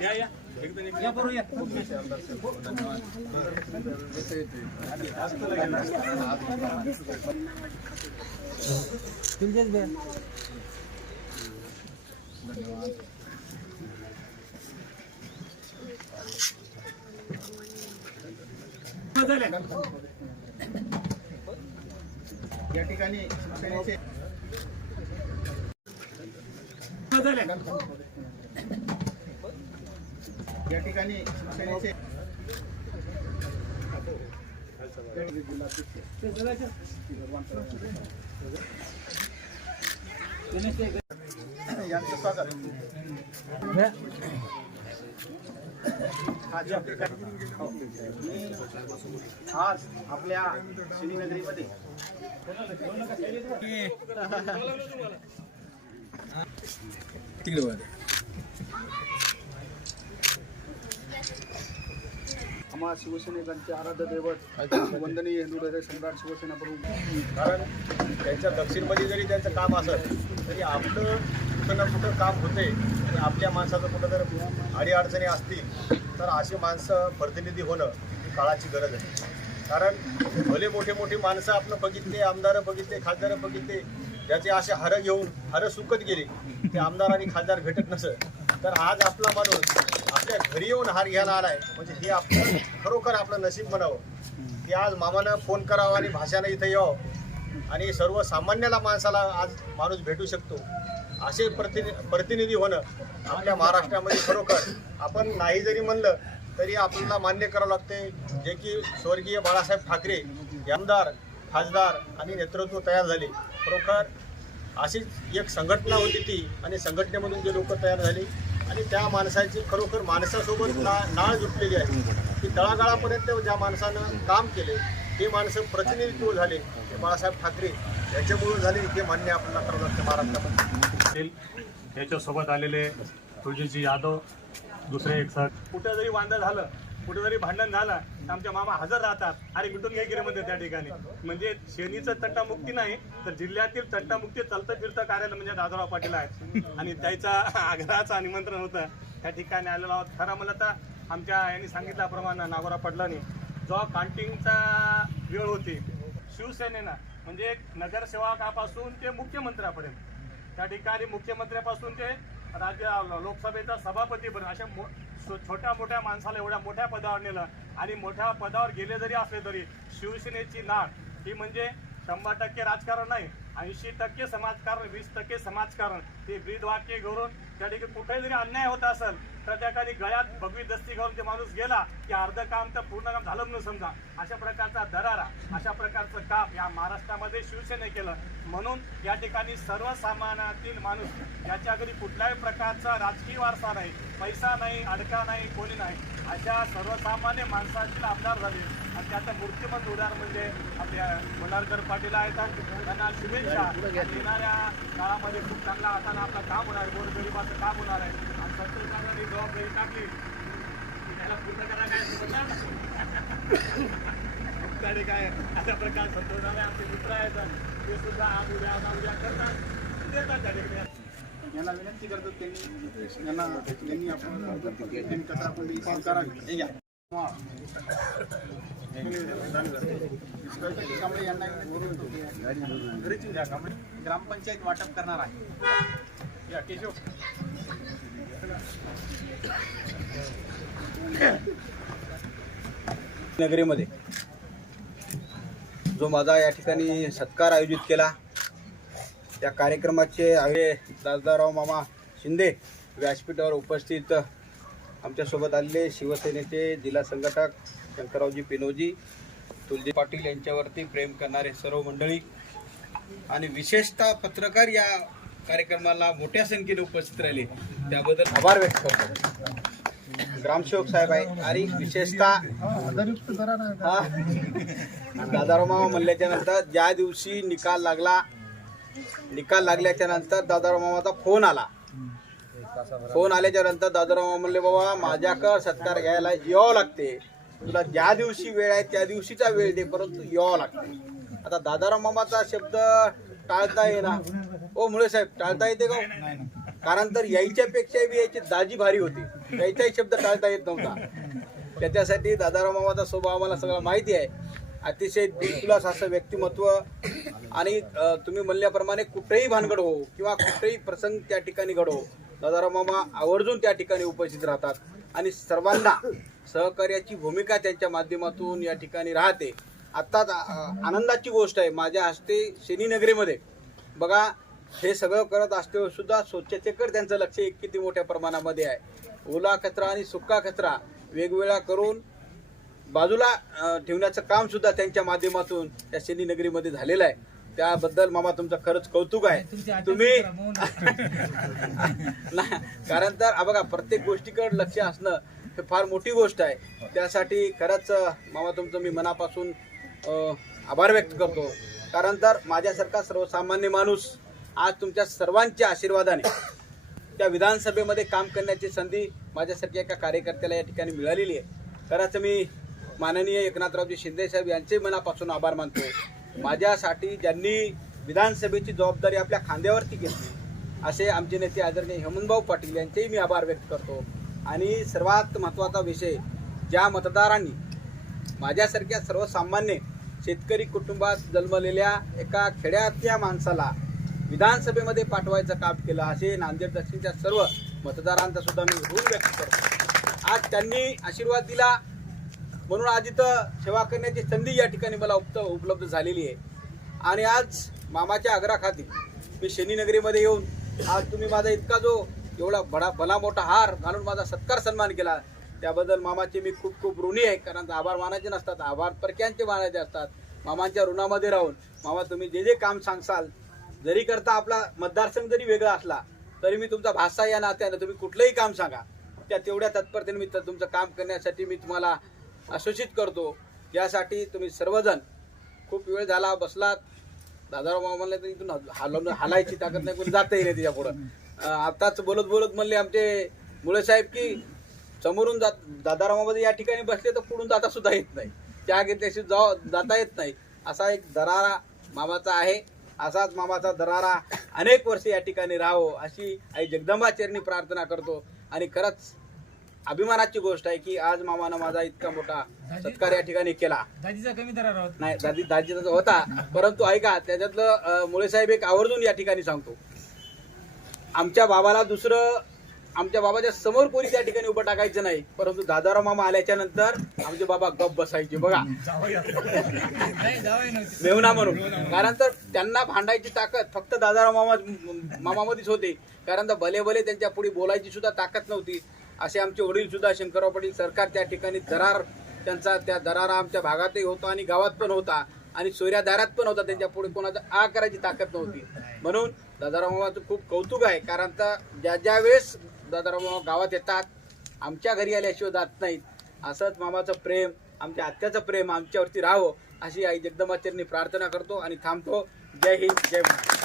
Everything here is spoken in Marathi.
ya ya ya baru ya या ठिकाणी शिवसेनेचे या ठिकाणी शिवसेनेचे यांचं स्वागत. आज मी आज आपल्या श्रीनगरीमध्ये. आम्हा शिवसैनिकांचे आराध्य दैवत वंदनीय हिंदू हृदय सम्राट शिवसेना प्रमुख. कारण त्यांच्या दक्षिणमध्ये जरी त्यांचं काम असत तरी आपलं कुठं ना कुठं काम होते आणि आपल्या माणसाचं कुठं जर अडीअडचणी असतील तर अशी माणसं प्रतिनिधी होणं ही काळाची गरज आहे. कारण भले मोठे मोठे माणसं आपण बघितले आमदार बघितले खासदार बघितले ज्याचे असे हरं घेऊन हरं सुकत गेले ते आमदार आणि खासदार भेटत नसत. तर आज आपला माणूस आपल्या घरी येऊन हार घ्यायला आलाय म्हणजे हे आपलं खरोखर आपलं नशीब म्हणावं. की आज मामानं फोन करावा आणि भाषानं इथं यावं. आणि सर्वसामान्याला माणसाला आज माणूस भेटू शकतो. असे प्रतिनि प्रतिनिधी होणं आपल्या महाराष्ट्रामध्ये खरोखर आपण नाही जरी म्हणलं तरी आपल्याला मान्य करावं लागते. जे की स्वर्गीय बाळासाहेब ठाकरे आमदार खासदार आणि नेतृत्व तयार झाले. खरोखर अशीच एक संघटना होती ती आणि संघटनेमधून जे लोक तयार झाली आणि त्या माणसाची खरोखर माणसासोबत ना नाळ जुटलेली आहे. की तळागाळापर्यंत ज्या माणसानं काम केले ते माणसं प्रतिनिधित्व झाले. ते बाळासाहेब ठाकरे यांच्यामुळे झाले हे मान्य आपल्याला करावं लागतं महाराष्ट्रामध्ये. पाटील याच्यासोबत आलेले तुळजीजी यादव दुसरे एक सर. कुठं जरी वांदं झालं कुठं जरी भांडण झालं तर आमच्या मामा हजर राहतात. अरे मिटून घ्या गेले म्हणते त्या ठिकाणी. म्हणजे शेनीचं तंटामुक्ती नाही तर जिल्ह्यातील तंटामुक्ती चलतं फिरतं कार्यालय म्हणजे दादाराव पाटील आहे आणि त्याचा आग्रहाचं निमंत्रण होतं. त्या ठिकाणी आलेलो आहोत. खरं म्हणलं तर आमच्या यांनी सांगितल्याप्रमाणे नागोरा पडलानी जो कांटिंगचा वेळ होती शिवसेनेनं म्हणजे नगरसेवकापासून ते मुख्यमंत्र्यापर्यंत त्या ठिकाणी मुख्यमंत्र्यापासून ते राज्य लोकसभेचा सभापती पण अशा मो छोट्या मोठ्या माणसाला एवढ्या मोठ्या पदावर नेलं आणि मोठ्या पदावर गेले जरी असले तरी शिवसेनेची नाळ ही म्हणजे शंभर टक्के राजकारण नाही ऐंशी टक्के समाजकारण वीस टक्के समाजकारण ते ब्रीद वाक्य करून त्या ठिकाणी कुठे जरी अन्याय होत असेल तर त्या ठिकाणी गळ्यात भगवी दस्ती घालून ते माणूस गेला की अर्ध काम तर पूर्ण काम झालं म्हणून समजा. अशा प्रकारचा दरारा अशा प्रकारचं काम या महाराष्ट्रामध्ये शिवसेने केलं म्हणून या ठिकाणी सर्वसामान्यातील माणूस याच्या घरी कुठल्याही प्रकारचा राजकीय वारसा नाही पैसा नाही अडका नाही कोणी नाही अशा सर्वसामान्य माणसातील आमदार झाले. आणि त्याचं मूर्तिमंत उदाहरण म्हणजे आपल्या कोल्हारकर पाटील आहेत त्यांना शुभेच्छा. येणाऱ्या काळामध्ये खूप चांगला हाताने आपलं काम होणार आहे गोरगरिबाचं काम होणार आहे. आणि संतोष जबाबदारी टाकली की त्याला पूर्ण करा काय अशा प्रकार संतोष आमचे मित्र आहेत ते सुद्धा आज उद्या आज उद्या करतात देतात यांना विनंती करतो त्यांनी यांना त्यांनी आपण कसं आपण रिस्पॉन्स करावी कांबळे यांना विनंती ग्रामपंचायत वाटप करणार आहे. या केशव. नगरीमध्ये जो माझा या ठिकाणी सत्कार आयोजित केला त्या कार्यक्रमाचे आवे दादाराव मामा शिंदे व्यासपीठावर उपस्थित आमच्यासोबत आलेले शिवसेनेचे जिल्हा संघटक शंकररावजी पिनोजी तुलजी पाटील यांच्यावरती प्रेम करणारे सर्व मंडळी आणि विशेषतः पत्रकार या कार्यक्रमाला मोठ्या संख्येने उपस्थित राहिले. त्याबद्दल आभार व्यक्त करतो. ग्रामसेवक साहेब आहे. आणि विशेषतः हा दादाराव मामा म्हणल्याच्या नंतर ज्या दिवशी निकाल लागला निकाल लागल्याच्या नंतर दादाराव मामाचा फोन आला. फोन आल्याच्यानंतर दादाराव मामा म्हणले बाबा माझ्याकडं सत्कार घ्यायला यावं लागते. तुला ज्या दिवशी वेळ आहे त्या दिवशीचा वेळ दे परंतु यावं लागते. आता दादाराव मामाचा शब्द टाळता येणार ओ मुळे साहेब टाळता येते का हो? कारण तर यायच्या पेक्षा बी याची दाजी भारी होती. यायचाही शब्द टाळता येत नव्हता. त्याच्यासाठी दादाराव मामाचा स्वभाव आम्हाला सगळं माहिती आहे. अतिशय दिलखुलास असं व्यक्तिमत्व आणि तुम्ही म्हणल्याप्रमाणे कुठेही भानगड हो किंवा कुठेही प्रसंग त्या ठिकाणी घडो दादाराव मामा आवर्जून त्या ठिकाणी उपस्थित राहतात. आणि सर्वांना सहकार्याची भूमिका त्यांच्या माध्यमातून या ठिकाणी राहते. आत्ताच आनंदाची गोष्ट आहे. माझ्या हस्ते शनीनगरीमध्ये बघा हे सगळं करत असते सुद्धा स्वच्छतेकडे त्यांचं लक्ष एक किती मोठ्या प्रमाणामध्ये आहे. ओला कचरा आणि सुका कचरा वेगवेगळा करून बाजूला ठेवण्याचं काम सुद्धा त्यांच्या माध्यमातून त्या शनीनगरीमध्ये झालेलं आहे. त्याबद्दल मामा तुमचं खरंच कौतुक आहे. तुम्ही कारण तर बघा प्रत्येक गोष्टीकडे लक्ष असणं हे फार मोठी गोष्ट आहे. त्यासाठी खरंच मामा तुमचं मी मनापासून आभार व्यक्त करतो. कारण तर माझ्यासारखा सर्वसामान्य माणूस आज तुमच्या सर्वांच्या आशीर्वादाने त्या विधानसभेमध्ये काम करण्याची संधी माझ्यासारख्या एका कार्यकर्त्याला या ठिकाणी मिळालेली आहे. खरंच मी माननीय एकनाथरावजी शिंदे साहेब यांचे मनापासून आभार मानतो. माझ्यासाठी ज्यांनी विधानसभेची जबाबदारी आपल्या खांद्यावरती घेतली असे आमचे नेते आदरणीय हेमंतभाऊ पाटील यांचेही मी आभार व्यक्त करतो. आणि सर्वात महत्त्वाचा विषय ज्या मतदारांनी माझ्यासारख्या सर्वसामान्य शेतकरी कुटुंबात जन्मलेल्या एका खेड्यातल्या माणसाला विधानसभेमध्ये पाठवायचं काम केलं असे नांदेड दक्षिणच्या सर्व मतदारांचा सुद्धा मी ऋण व्यक्त करतो. आज त्यांनी आशीर्वाद दिला. म्हणून आज इथं सेवा करण्याची संधी या ठिकाणी मला उप उपलब्ध झालेली आहे. आणि आज मामाच्या आग्राखाती मी शनीनगरीमध्ये येऊन आज तुम्ही माझा इतका जो एवढा बडा भला मोठा हार घालून माझा सत्कार सन्मान केला त्याबद्दल मामाचे मी खूप खूप ऋणी आहे. कारण आभार मानायचे नसतात आभार परक्यांचे मानायचे असतात. मामांच्या ऋणामध्ये राहून मामा तुम्ही जे जे काम सांगसाल जरी करता आपला मतदारसंघ जरी वेगळा असला तरी मी तुमचा भाषा या नात्यानं तुम्ही कुठलंही काम सांगा. त्या तेवढ्या तत्परतेने मी तुमचं काम करण्यासाठी मी तुम्हाला आश्वासित करतो. यासाठी तुम्ही सर्वजण खूप वेळ झाला बसलात. दादाराव मामा म्हणले तर इथून हलवून हालायची ताकद नाही कोणी जाता येईल तिच्या पुढं आताच बोलत बोलत म्हणले आमचे मुळे साहेब की समोरून जात दादाराव मामा या ठिकाणी बसले तर पुढून जाता सुद्धा येत नाही. त्या घेतल्याशी जाऊ जाता येत नाही. असा एक दरारा मामाचा आहे. असाच मामाचा दरारा अनेक वर्ष या ठिकाणी राहावो अशी आई जगदंबा चरणी प्रार्थना करतो. आणि खरंच अभिमानाची गोष्ट आहे की आज मामानं माझा इतका मोठा सत्कार या ठिकाणी केला. दाजीचा कमी दरार आहोत नाही दादी दाजीचा होता परंतु ऐका त्याच्यातलं मुळे साहेब एक आवर्जून या ठिकाणी सांगतो. आमच्या बाबाला दुसरं आमच्या बाबाच्या समोर कोणी त्या ठिकाणी उभं टाकायचं नाही. परंतु दादाराव मामा आल्याच्यानंतर आमचे बाबा गप बसायचे. बघा. मेहुना म्हणून. कारण तर त्यांना भांडायची ताकद फक्त दादाराव मामा मामामध्येच होते. कारण तर भले भले त्यांच्या पुढे बोलायची सुद्धा ताकद नव्हती. असे आमचे वडील सुद्धा शंकरराव पाटील सरकार त्या ठिकाणी दरार त्यांचा त्या दरारा आमच्या भागातही होता आणि गावात पण होता आणि सोयऱ्या दारात पण होता. त्यांच्या पुढे कोणाचा आ करायची ताकद नव्हती. म्हणून दादाराव मामाचं खूप कौतुक आहे. कारण तर ज्या ज्या वेळेस दादाराव मामा गावात येतात. आमच्या घरी आल्याशिवाय जात नाहीत. असंच मामाचं प्रेम आमच्या आत्याचं प्रेम आमच्यावरती राहावं अशी आई जगदंबाचरणी प्रार्थना करतो आणि थांबतो. जय हिंद जय महाराष्ट्र